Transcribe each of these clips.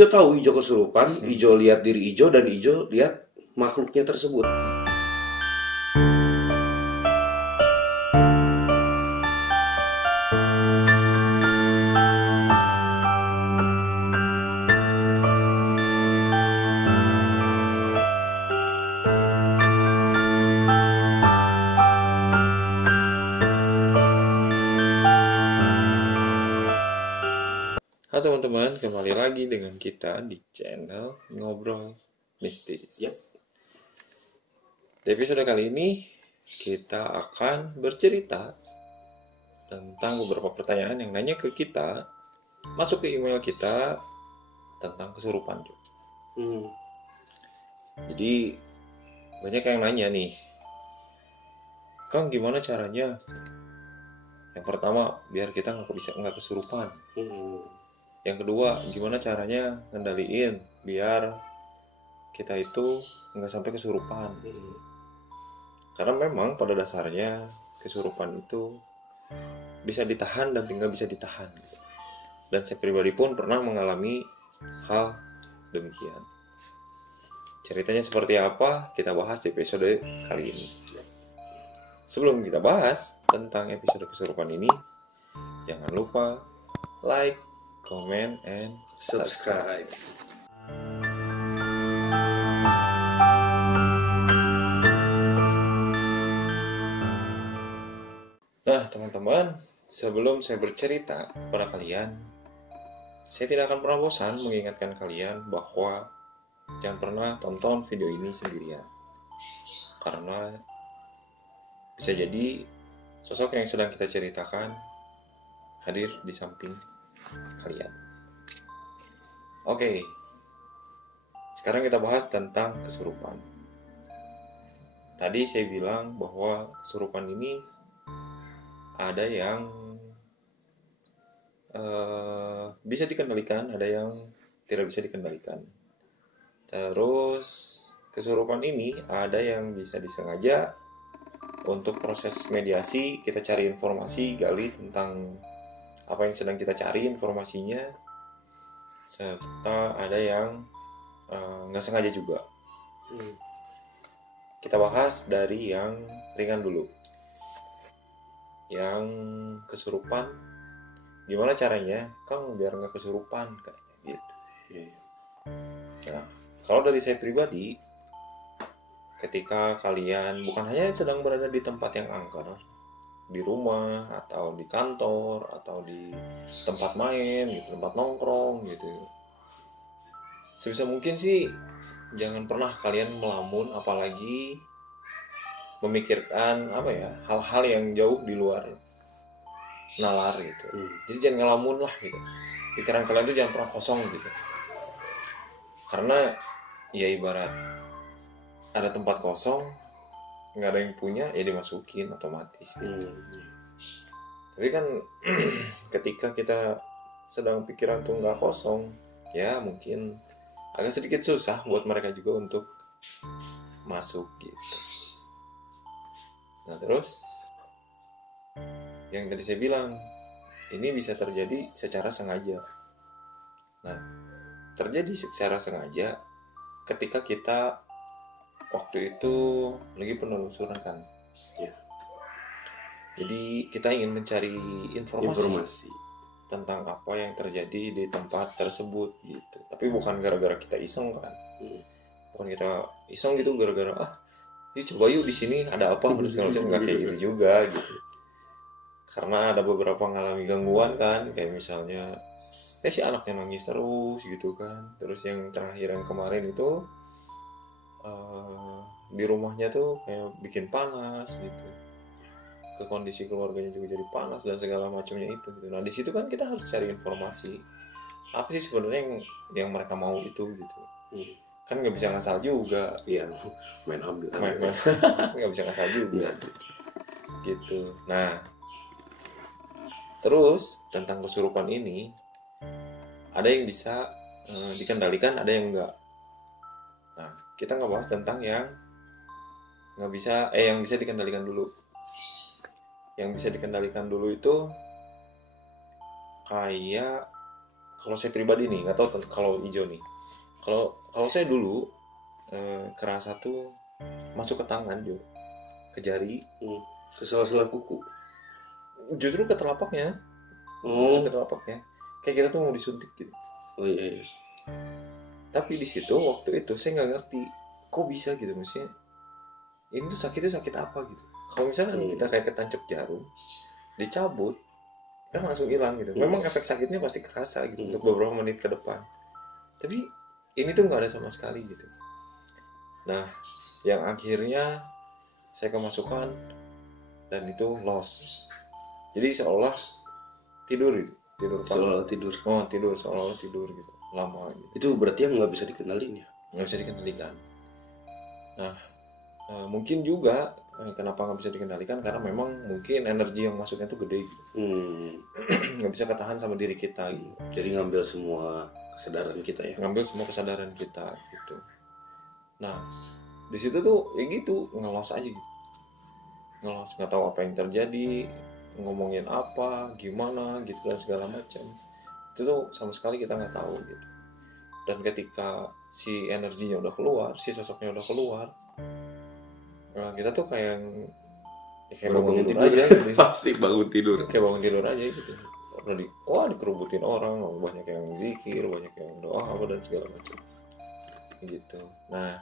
Ijo tahu Ijo kesurupan, Ijo lihat diri Ijo dan Ijo lihat makhluknya tersebut. Halo teman-teman, kembali lagi dengan kita di channel Ngobrol Mistis. Yap. Di episode kali ini kita akan bercerita tentang beberapa pertanyaan yang nanya ke kita, masuk ke email kita tentang kesurupan. Jadi banyak yang nanya nih, Kang gimana caranya? Yang pertama, biar kita nggak kesurupan. Yang kedua, gimana caranya ngendaliin biar kita itu nggak sampai kesurupan. Karena memang pada dasarnya kesurupan itu bisa ditahan dan tinggal bisa ditahan. Dan saya pribadi pun pernah mengalami hal demikian. Ceritanya seperti apa? Kita bahas di episode kali ini. Sebelum kita bahas tentang episode kesurupan ini, jangan lupa like, comment, and subscribe. Nah, teman-teman, sebelum saya bercerita kepada kalian, saya tidak akan pernah bosan mengingatkan kalian bahwa jangan pernah tonton video ini sendirian. Karena bisa jadi sosok yang sedang kita ceritakan hadir di samping kalian. Oke, sekarang kita bahas tentang kesurupan. Tadi saya bilang bahwa kesurupan ini ada yang bisa dikendalikan, ada yang tidak bisa dikendalikan. Terus kesurupan ini ada yang bisa disengaja. Untuk proses mediasi kita cari informasi, gali tentang apa yang sedang kita cari informasinya, serta ada yang nggak sengaja juga. Kita bahas dari yang ringan dulu. Yang kesurupan, gimana caranya Kang biar nggak kesurupan katanya gitu. Nah, kalau dari saya pribadi, ketika kalian bukan hanya sedang berada di tempat yang angker, di rumah atau di kantor atau di tempat main gitu, tempat nongkrong gitu, sebisa mungkin sih jangan pernah kalian melamun, apalagi memikirkan hal-hal yang jauh di luar nalar gitu. Jadi jangan ngelamun lah gitu, pikiran kalian itu jangan pernah kosong gitu, karena ya ibarat ada tempat kosong, nggak ada yang punya, ya dimasukin otomatis gitu. Tapi kan ketika kita sedang pikiran tuh nggak kosong, ya mungkin agak sedikit susah buat mereka juga untuk masuk gitu. Nah terus yang tadi saya bilang, ini bisa terjadi secara sengaja. Nah, terjadi secara sengaja ketika kita waktu itu lagi penelusuran kan. Jadi kita ingin mencari informasi tentang apa yang terjadi di tempat tersebut gitu. Tapi bukan gara-gara kita iseng kan. Bukan kita iseng gitu gara-gara yuk coba yuk di sini ada apa, terus nggak kayak gitu juga gitu. Karena ada beberapa mengalami gangguan kan, kayak misalnya si anaknya nangis terus gitu kan. Terus yang terakhir yang kemarin itu di rumahnya tuh kayak bikin panas gitu, ke kondisi keluarganya juga jadi panas dan segala macamnya itu gitu. Nah di situ kan kita harus cari informasi apa sih sebenarnya yang mereka mau itu gitu. Kan nggak bisa ngasal juga. Iya, main ambil. Nggak bisa ngasal juga gitu. Nah terus tentang kesurupan ini, ada yang bisa dikendalikan, ada yang enggak. Nah kita nggak bahas tentang yang nggak bisa, yang bisa dikendalikan dulu. Yang bisa dikendalikan dulu itu kayak kalau saya pribadi nih, nggak tahu kalau Ijo nih. Kalau saya dulu kerasa tuh masuk ke tangan Jo, ke jari, Ke sela-sela kuku. justru ke telapaknya, Oh, masuk ke telapaknya. Kayak kita tuh mau disuntik gitu. oh iya, iya. Tapi di situ waktu itu saya nggak ngerti kok bisa gitu, maksudnya ini tuh sakit apa gitu. Kalau misalnya kita kayak ketancap jarum, dicabut kan langsung hilang gitu. Memang efek sakitnya pasti kerasa gitu untuk beberapa menit ke depan. Tapi ini tuh nggak ada sama sekali gitu. Nah, yang akhirnya saya kemasukan dan itu loss. Jadi seolah tidur gitu, tidur Seolah tidur. Oh tidur, seolah tidur gitu, lama gitu. Itu berarti yang nggak bisa dikendalin ya? Nggak bisa dikendalikan. Nah, mungkin juga kenapa nggak bisa dikendalikan karena memang mungkin energi yang masuknya tuh gede gitu. Nggak bisa ketahan sama diri kita gitu. Jadi ngambil semua kesadaran kita ya? Ngambil semua kesadaran kita gitu. Nah, di situ tuh ya gitu, ngelos aja gitu. Ngelos, nggak tahu apa yang terjadi, ngomongin apa, gimana gitu dan segala macam. Itu tuh sama sekali kita nggak tahu gitu. Dan ketika si energinya udah keluar, si sosoknya udah keluar, nah kita tuh kayak bangun tidur aja gitu. Pasti bangun tidur. Kayak bangun tidur aja gitu. Dikerubutin orang, banyak yang zikir, banyak yang doa apa dan segala macam gitu. Nah,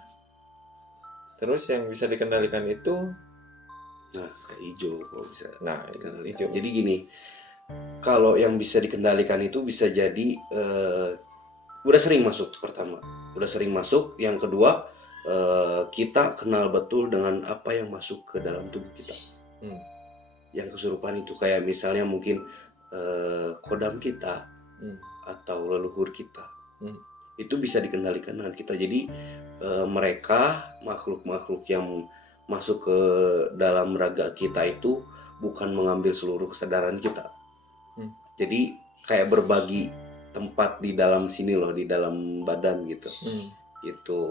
terus yang bisa dikendalikan itu, kayak hijau kalau bisa. Nah, hijau. Jadi gini, kalau yang bisa dikendalikan itu bisa jadi udah sering masuk pertama, udah sering masuk. Yang kedua, kita kenal betul dengan apa yang masuk ke dalam tubuh kita. Yang kesurupan itu kayak misalnya mungkin kodam kita atau leluhur kita. Itu bisa dikendalikan dengan kita. Jadi mereka makhluk-makhluk yang masuk ke dalam raga kita itu bukan mengambil seluruh kesadaran kita. Jadi kayak berbagi tempat di dalam sini loh, di dalam badan gitu. Gitu.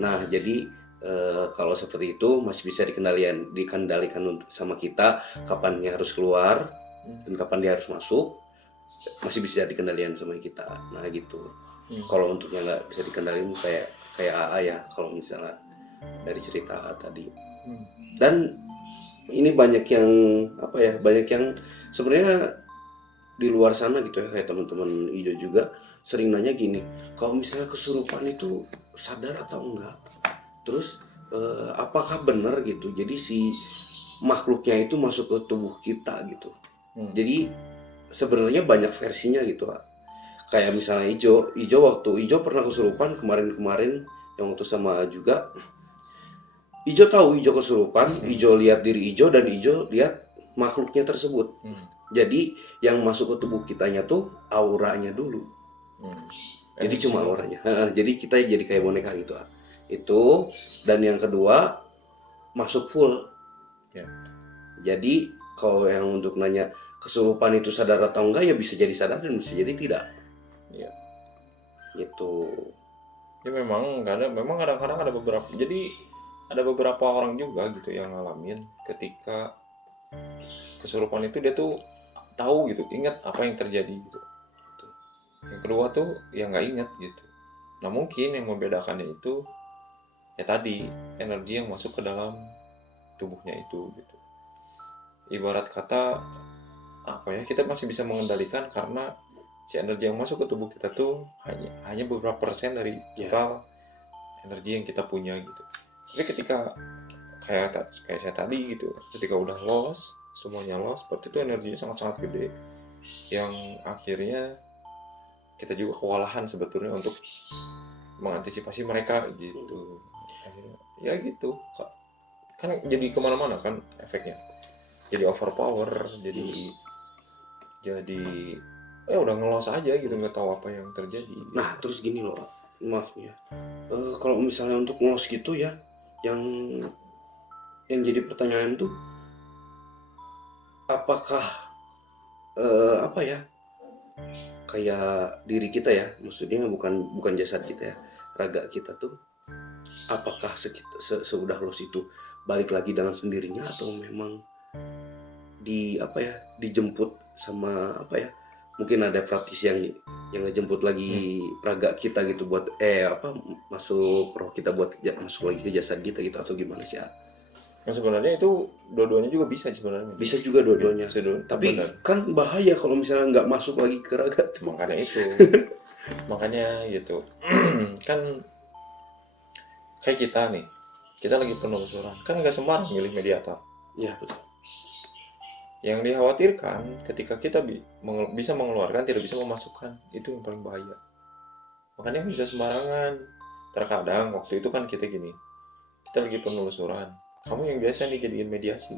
Nah, jadi kalau seperti itu masih bisa dikendalikan sama kita kapan dia harus keluar dan kapan dia harus masuk, masih bisa dikendalikan sama kita. Nah gitu. Kalau untuknya nggak bisa dikendalikan kayak AA ya, kalau misalnya dari cerita AA tadi. Dan ini banyak yang banyak yang sebenarnya di luar sana gitu ya, kayak teman-teman Ijo juga sering nanya gini, kalau misalnya kesurupan itu sadar atau enggak, terus apakah benar gitu jadi si makhluknya itu masuk ke tubuh kita gitu. Jadi sebenarnya banyak versinya gitu. Kayak misalnya Ijo waktu Ijo pernah kesurupan kemarin yang waktu sama juga, Ijo tahu Ijo kesurupan, Ijo lihat diri Ijo dan Ijo lihat makhluknya tersebut. Jadi yang masuk ke tubuh kitanya tuh auranya dulu. Jadi cuma auranya. Jadi kita jadi kayak boneka gitu. Itu. Dan yang kedua masuk full. Jadi kalau yang untuk nanya kesurupan itu sadar atau enggak, ya bisa jadi sadar dan bisa jadi tidak. Gitu. Ya memang kadang-kadang ada beberapa. Jadi ada beberapa orang juga gitu yang ngalamin ketika kesurupan itu dia tuh tahu gitu, ingat apa yang terjadi gitu. Yang kedua tuh ya nggak ingat gitu. Nah mungkin yang membedakannya itu ya tadi energi yang masuk ke dalam tubuhnya itu gitu. Ibarat kata kita masih bisa mengendalikan karena si energi yang masuk ke tubuh kita tuh hanya beberapa persen dari total energi yang kita punya gitu. Tapi ketika kayak saya tadi gitu, ketika udah loss, semuanya loss, berarti itu energinya sangat-sangat gede yang akhirnya kita juga kewalahan sebetulnya untuk mengantisipasi mereka gitu. Akhirnya, ya gitu kan jadi kemana-mana kan efeknya, jadi overpower, jadi udah ngelos aja gitu, nggak tahu apa yang terjadi. Nah terus gini loh, maaf ya, kalau misalnya untuk ngelos gitu ya, yang jadi pertanyaan tuh apakah kayak diri kita ya, maksudnya bukan jasad kita ya, raga kita tuh apakah seudah los itu balik lagi dengan sendirinya atau memang dijemput sama mungkin ada praktisi yang ngejemput lagi raga kita gitu buat masuk roh kita buat masuk lagi ke jasad kita gitu, atau gimana sih? Nah, sebenarnya itu dua-duanya juga bisa sebenarnya. Bisa juga dua-duanya. Tapi benar. kan bahaya kalau misalnya nggak masuk lagi ke raga tuh. Makanya itu. Makanya gitu. Kan kayak kita nih, kita lagi penelusuran. Kan nggak sembarang milih mediator. Ya betul. Yang dikhawatirkan ketika kita bisa mengeluarkan, tidak bisa memasukkan, itu yang paling bahaya. Makanya bisa sembarangan. Terkadang waktu itu kan kita gini, kita lagi penelusuran, kamu yang biasa nih jadiin mediasi,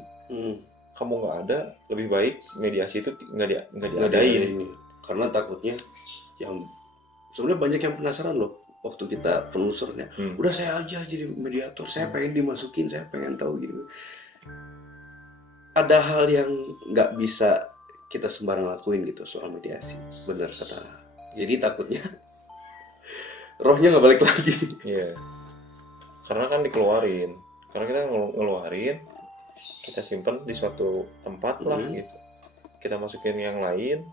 kamu nggak ada, lebih baik mediasi itu nggak diadain. Karena takutnya yang sebenarnya banyak yang penasaran loh waktu kita penelusurannya. Udah saya aja jadi mediator, saya pengen dimasukin, saya pengen tahu gitu. Ada hal yang nggak bisa kita sembarang lakuin gitu soal mediasi, benar kata. Jadi takutnya rohnya nggak balik lagi. Iya. Karena kan dikeluarin, karena kita ngeluarin, kita simpan di suatu tempat lah gitu. Kita masukin yang lain,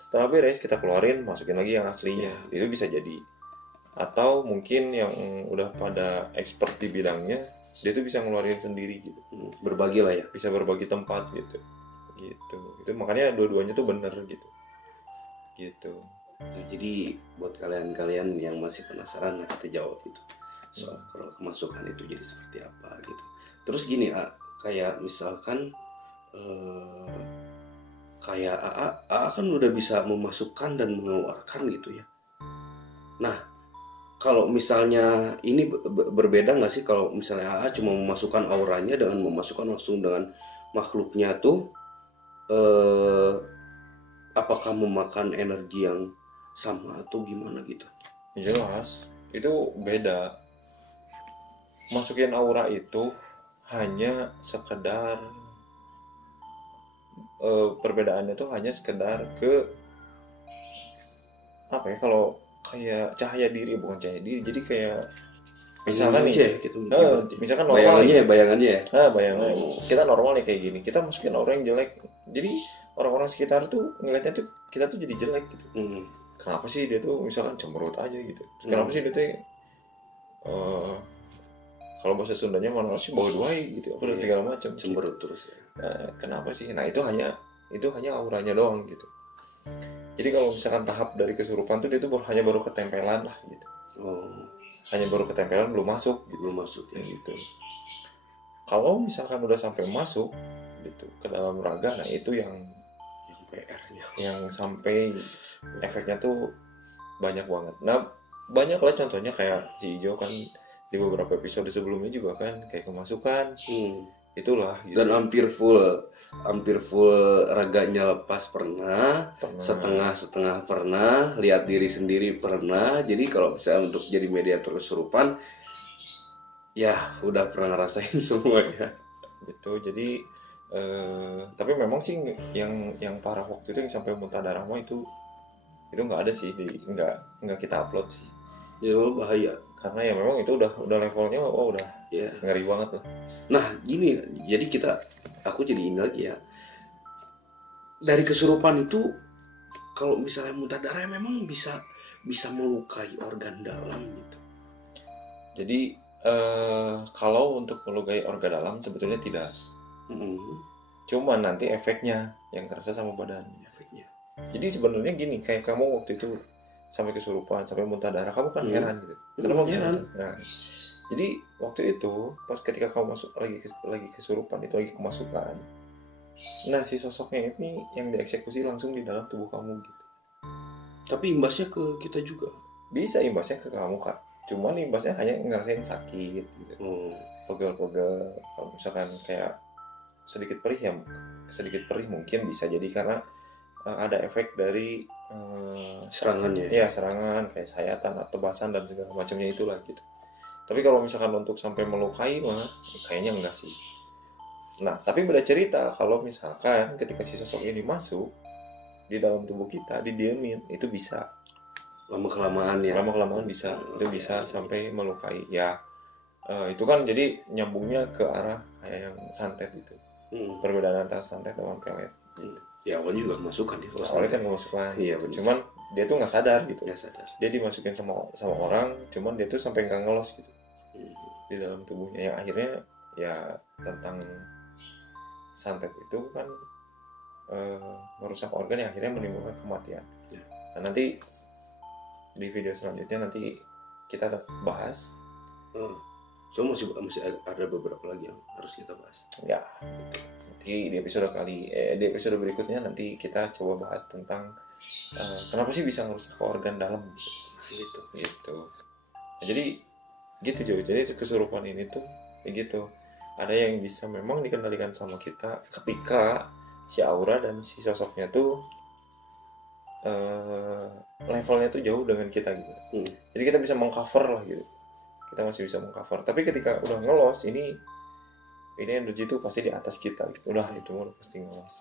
setelah beres kita keluarin, masukin lagi yang aslinya. Itu bisa jadi. Atau mungkin yang udah pada expert di bidangnya, dia tuh bisa ngeluarin sendiri gitu. Berbagi lah ya. Bisa berbagi tempat gitu. Itu makanya dua-duanya tuh bener gitu. Nah, jadi buat kalian-kalian yang masih penasaran, nah kita jawab itu soal kalau kemasukan itu jadi seperti apa gitu. Terus gini, kayak misalkan kayak AA kan udah bisa memasukkan dan mengeluarkan gitu ya. Nah, kalau misalnya ini berbeda nggak sih kalau misalnya AA cuma memasukkan auranya dengan memasukkan langsung dengan makhluknya tuh, apakah memakan energi yang sama atau gimana gitu? Jelas, itu beda. Masukin aura itu hanya sekedar perbedaannya tuh hanya sekedar ke apa ya, kalau kayak cahaya diri, bukan cahaya diri, jadi kayak misalkan nih gitu, misalkan normal bayangannya ya. Bayangan kita normal nih kayak gini, kita masukin orang yang jelek, jadi orang-orang sekitar tuh ngeliatnya tuh kita tuh jadi jelek gitu. Kenapa sih dia tuh misalkan cemberut aja gitu, kenapa sih dia tuh kalau bahasa Sundanya mana sih bawa duai gitu, apa dan segala macam, cemberut terus ya. Kenapa sih? Nah itu hanya auranya doang gitu. Jadi kalau misalkan tahap dari kesurupan tuh dia tuh hanya baru ketempelan lah gitu. Hanya baru ketempelan, belum masuk ya gitu. Kalau misalkan udah sampai masuk gitu ke dalam raga, nah itu yang PR-nya, yang sampai efeknya tuh banyak banget. Nah banyak lah contohnya, kayak si Ijo kan di beberapa episode sebelumnya juga kan kayak kemasukan. Itulah gitu. Dan hampir full raganya lepas pernah. setengah pernah, lihat diri sendiri pernah. Jadi kalau misalnya untuk jadi mediator kesurupan ya udah pernah ngerasain semua ya gitu. Jadi tapi memang sih yang parah waktu itu yang sampai muntah darah mah itu nggak ada sih, nggak kita upload sih ya. Bahaya karena ya memang itu udah levelnya udah ngeri banget lah. Nah gini, jadi aku jadi ini lagi ya, dari kesurupan itu kalau misalnya muntah darah memang bisa melukai organ dalam gitu. Jadi kalau untuk melukai organ dalam sebetulnya tidak. Cuman nanti efeknya yang kerasa sama badan efeknya. Jadi sebenarnya gini, kayak kamu waktu itu sampai kesurupan, sampai muntah darah, kamu kan heran gitu. Kenapa heran? Nah, jadi waktu itu pas ketika kamu masuk lagi kesurupan itu, lagi kemasukan, nah si sosoknya ini yang dieksekusi langsung di dalam tubuh kamu gitu. Tapi imbasnya ke kita juga. Bisa imbasnya ke kamu Kak, cuman imbasnya hanya ngerasain sakit gitu. Pegel-pegel, kalau misalkan kayak sedikit perih mungkin bisa jadi karena ada efek dari serangannya. Ya serangan kayak sayatan atau tebasan dan segala macamnya itulah gitu. Tapi kalau misalkan untuk sampai melukai mah kayaknya enggak sih. Nah tapi beda cerita kalau misalkan ketika si sosok ini masuk di dalam tubuh kita, didiemin, itu bisa lama-kelamaan bisa, itu bisa sampai melukai ya. Itu kan jadi nyambungnya ke arah kayak yang santet itu. Perbedaan antara santet dengan pelet. Ya awalnya juga kemasukan ya kalau Awalnya kan santet. kemasukan, Iya benar. cuman dia tuh nggak sadar gitu, Nggak sadar. dia dimasukin sama orang, cuman dia tuh sampai nggak ngelos gitu Hmm. di dalam tubuhnya, yang akhirnya ya tentang santet itu kan merusak organ yang akhirnya menimbulkan kematian. Ya. Nah, nanti di video selanjutnya nanti kita bahas. So masih ada beberapa lagi yang harus kita bahas. Ya, nanti di episode berikutnya nanti kita coba bahas tentang kenapa sih bisa merusak organ dalam gitu. Nah, jadi gitu Jo. Jadi kesurupan ini tuh kayak gitu. Ada yang bisa memang dikendalikan sama kita ketika si aura dan si sosoknya tuh levelnya tuh jauh dengan kita gitu. Jadi kita bisa mengcover lah gitu. Kita masih bisa mengcover. Tapi ketika udah ngelos ini energi itu pasti di atas kita gitu. Udah itu udah pasti ngelos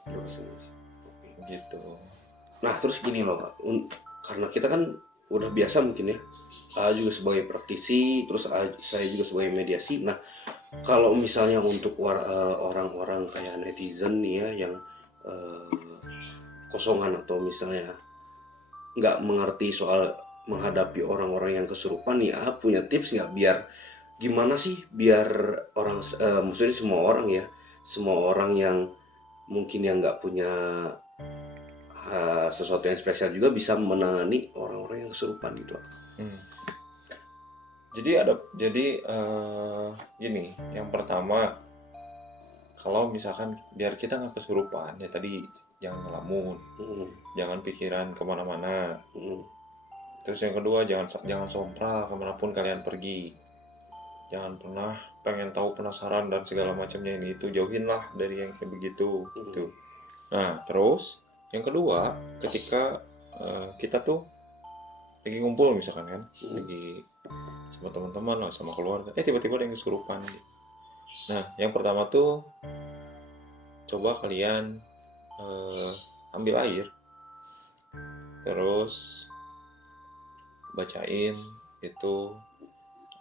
gitu. Nah terus gini loh Pak, karena kita kan udah biasa mungkin ya, juga sebagai praktisi, terus saya juga sebagai mediasi. Nah kalau misalnya untuk orang-orang kayak netizen nih ya yang kosongan atau misalnya nggak mengerti soal menghadapi orang-orang yang kesurupan, ya punya tips nggak biar gimana sih biar orang maksudnya semua orang yang mungkin yang nggak punya sesuatu yang spesial juga bisa menangani orang-orang yang kesurupan gitu. Jadi gini, yang pertama kalau misalkan biar kita nggak kesurupan ya tadi jangan ngelamun, jangan pikiran kemana-mana. Terus yang kedua jangan sompral kemanapun kalian pergi, jangan pernah pengen tahu, penasaran dan segala macamnya ini itu, jauhinlah dari yang kayak begitu gitu. Nah terus yang kedua ketika kita tuh lagi ngumpul misalkan kan, lagi sama teman-teman lah sama keluarga, tiba-tiba ada yang kesurupan. Nah yang pertama tuh coba kalian ambil air, terus bacain itu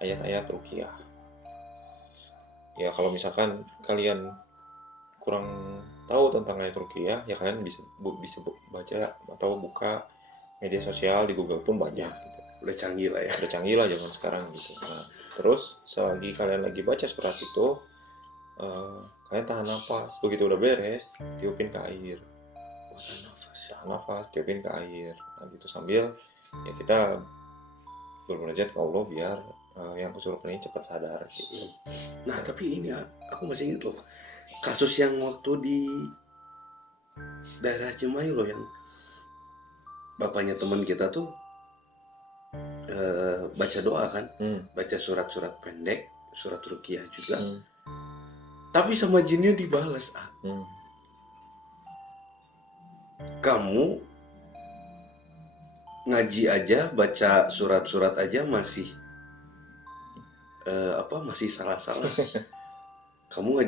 ayat-ayat ruqyah. Ya kalau misalkan kalian kurang tahu tentang ayat ruqyah ya kalian bisa baca atau buka media sosial di Google pun banyak gitu. Udah canggih lah ya. Udah canggih lah zaman sekarang gitu. Nah, terus selagi kalian lagi baca surat itu, kalian tahan nafas. Begitu udah beres, tiupin ke air. Tahan nafas, tiupin ke air. Nah gitu sambil ya kita bermunajat ke Allah biar yang kesurupan ini cepat sadar gitu. Nah tapi ini aku masih ingat loh kasus yang waktu di daerah Cimahi loh, yang bapaknya teman kita tuh baca doa kan, baca surat-surat pendek, surat ruqyah juga, tapi sama jinnya dibalas. Kamu ngaji aja, baca surat-surat aja masih masih salah-salah. Kamu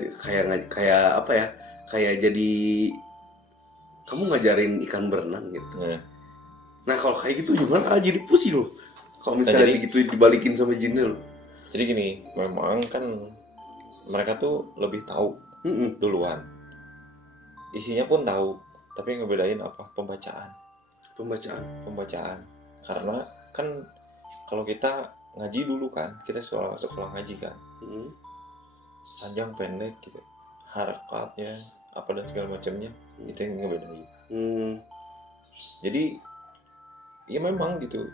kayak apa ya, kayak jadi kamu ngajarin ikan berenang gitu. Nah kalau kayak gitu gimana, jadi pusing loh kalau misalnya gitu dibalikin sama jinnya loh. Jadi gini, memang kan mereka tuh lebih tahu duluan, isinya pun tahu, tapi yang ngebedain apa? Pembacaan. Karena kan kalau kita ngaji dulu kan, kita sekolah ngaji kan, panjang pendek gitu, harakatnya apa dan segala macamnya, itu yang ngebedain. Jadi ya memang gitu,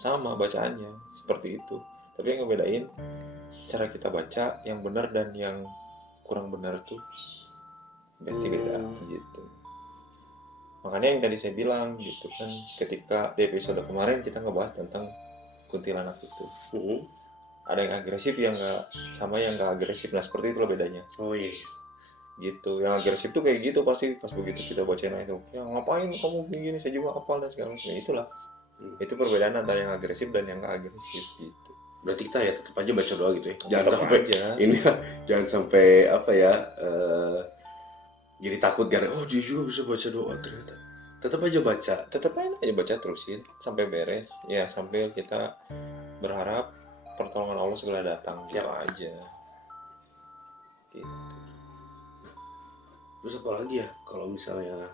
sama bacaannya seperti itu, tapi yang ngebedain cara kita baca yang benar dan yang kurang benar tuh pasti beda gitu. Makanya yang tadi saya bilang gitu kan, ketika di episode kemarin kita ngebahas tentang kuntilanak itu, ada yang agresif yang nggak sama yang nggak agresif. Nah seperti itulah bedanya. Gitu, yang agresif tuh kayak gitu pasti pas begitu kita bacain ayat ruqyah, ngapain kamu begini, saya juga hafal dan segala macam. Itulah itu perbedaan antara yang agresif dan yang nggak agresif gitu. Berarti kita ya tetap aja baca doa gitu ya, jangan sampai aja. Ini jangan sampai apa ya, jadi takut gara dia juga bisa baca doa ternyata. Tetap aja baca terusin sampai beres ya, sambil kita berharap pertolongan Allah segera datang gitu aja gitu. Terus apa lagi ya kalau misalnya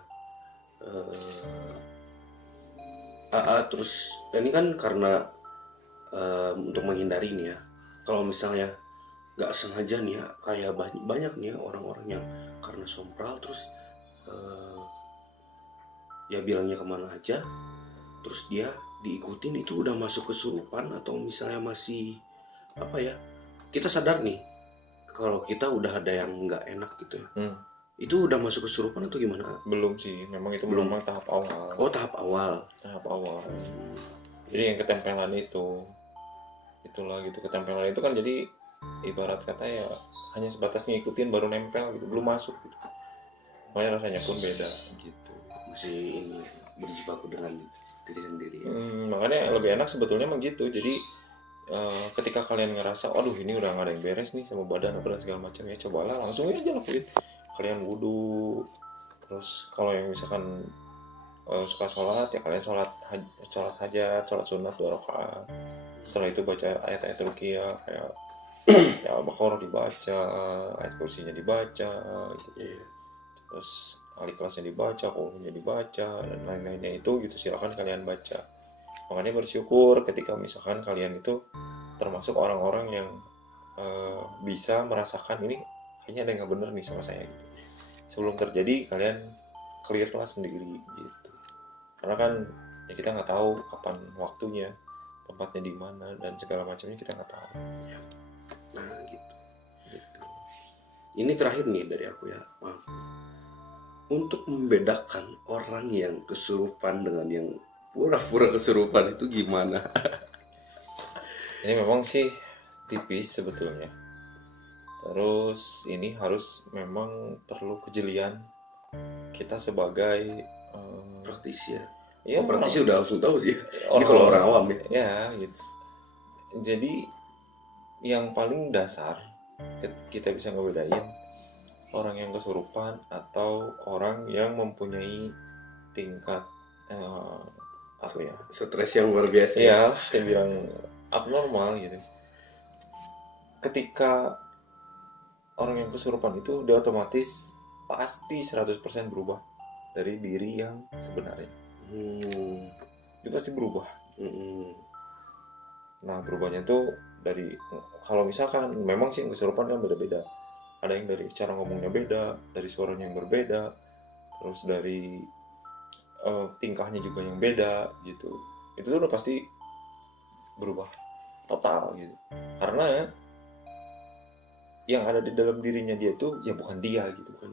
terus ini kan karena untuk menghindari ini ya, kalau misalnya nggak sengaja nih ya, kayak banyak nih ya orang-orang yang karena sompral terus ya bilangnya kemana aja, terus dia diikutin, itu udah masuk kesurupan atau misalnya masih apa ya, kita sadar nih kalau kita udah ada yang nggak enak gitu ya. Itu udah masuk kesurupan atau gimana? Belum sih, memang itu Belum. memang tahap awal. Oh, tahap awal. Tahap awal. Jadi yang ketempelan itulah gitu, ketempelan itu kan jadi ibarat kata ya hanya sebatas ngikutin baru nempel gitu, belum masuk gitu. Makanya rasanya pun beda gitu. Masih ini berjibaku dengan diri sendiri ya. Makanya lebih enak sebetulnya begitu. Jadi ketika kalian ngerasa, aduh ini udah gak ada yang beres nih sama badan apa dan segala macam, ya cobalah langsung aja lakuin. Kalian wudhu, terus kalau yang misalkan suka sholat ya kalian sholat hajat, sholat sunat 2 rakaat. Setelah itu baca ayat-ayat ruqyah kayak ya Al-Baqarah dibaca, ayat kursinya dibaca gitu. Terus Al-Ikhlasnya dibaca, Qulhunya dibaca, dan lain-lainnya itu gitu, silakan kalian baca. Makanya bersyukur ketika misalkan kalian itu termasuk orang-orang yang bisa merasakan ini kayaknya ada yang gak bener nih sama saya gitu. Sebelum terjadi kalian clear lah sendiri gitu. Karena kan ya kita nggak tahu kapan waktunya, tempatnya di mana dan segala macamnya kita nggak tahu. Nah gitu. Ini terakhir nih dari aku ya, maaf. Untuk membedakan orang yang kesurupan dengan yang pura-pura kesurupan itu gimana? Ini memang sih tipis sebetulnya. Terus ini harus memang perlu kejelian kita sebagai praktisi ya. Ya, praktisi udah langsung tahu sih. Ini kalau orang awam ya. Ya gitu. Jadi yang paling dasar kita bisa ngebedain orang yang kesurupan atau orang yang mempunyai tingkat apa ya, stres yang luar biasa. Ya, kita bilang abnormal gitu. Ketika orang yang kesurupan itu dia otomatis pasti 100% berubah dari diri yang sebenarnya. Dia pasti berubah. Nah, berubahnya tuh dari, kalau misalkan memang sih yang kesurupan kan beda-beda. Ada yang dari cara ngomongnya beda, dari suaranya yang berbeda, terus dari tingkahnya juga yang beda gitu. Itu tuh udah pasti berubah total gitu. Karena yang ada di dalam dirinya dia tuh ya bukan dia gitu kan.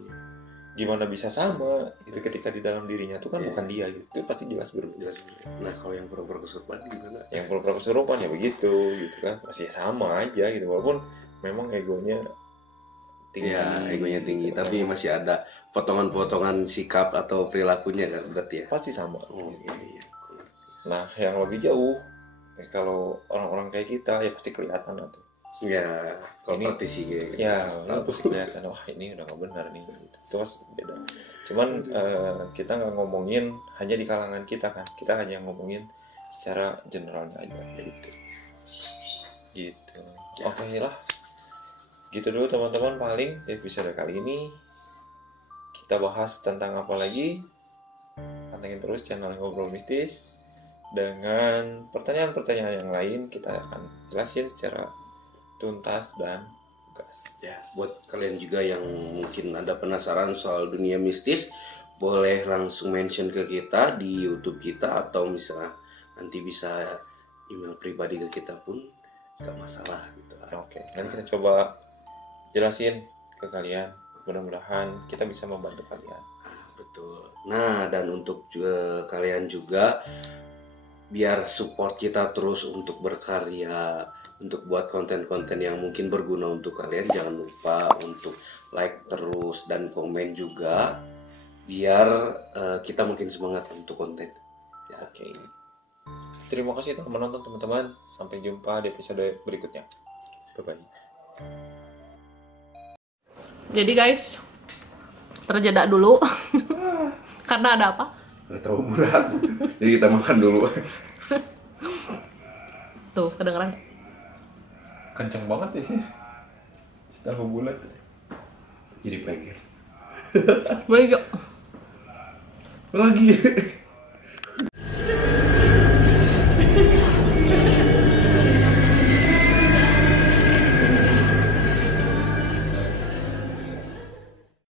Gimana bisa sama gitu ketika di dalam dirinya tuh kan bukan dia gitu. Itu pasti jelas berubah. Nah, kalau yang pura-pura kesurupan gimana? Yang pura-pura kesurupan ya begitu gitu kan. Masih sama aja gitu, walaupun memang egonya tinggi. Ya, egonya tinggi, gitu, tapi masih ada potongan-potongan sikap atau perilakunya kan berarti ya. Pasti sama. Iya. Nah, yang lebih jauh kalau orang-orang kayak kita ya pasti kelihatan tuh. Ya, kalau praktisi kayak gitu. Ya, pasti kelihatan, wah ini udah gak benar nih gitu. Terus beda. Cuman kita nggak ngomongin hanya di kalangan kita kan. Kita hanya ngomongin secara generalnya aja gitu. Gitu. Ya. Oke lah. Gitu dulu teman-teman, paling episode kali ini kita bahas tentang apa lagi. Pantengin terus channel Ngobrol Mistis. Dengan pertanyaan-pertanyaan yang lain kita akan jelasin secara tuntas dan gas. Ya, buat kalian juga yang mungkin ada penasaran soal dunia mistis, boleh langsung mention ke kita di YouTube kita, atau misalnya nanti bisa email pribadi ke kita pun gak masalah gitu. Oke, nanti kita coba jelasin ke kalian. Mudah-mudahan kita bisa membantu kalian. Betul. Nah, dan untuk kalian juga biar support kita terus untuk berkarya, untuk buat konten-konten yang mungkin berguna untuk kalian, jangan lupa untuk like terus dan komen juga biar kita makin semangat untuk konten ya. Oke. Terima kasih telah menonton teman-teman. Sampai jumpa di episode berikutnya. Bye-bye. Jadi guys, terjeda dulu. Karena ada apa? Ada terlalu berat. Jadi kita makan dulu. Tuh, kedengeran. Kenceng banget ya sih. Tahu bulat. Jadi pengen. Beli yuk. Lagi.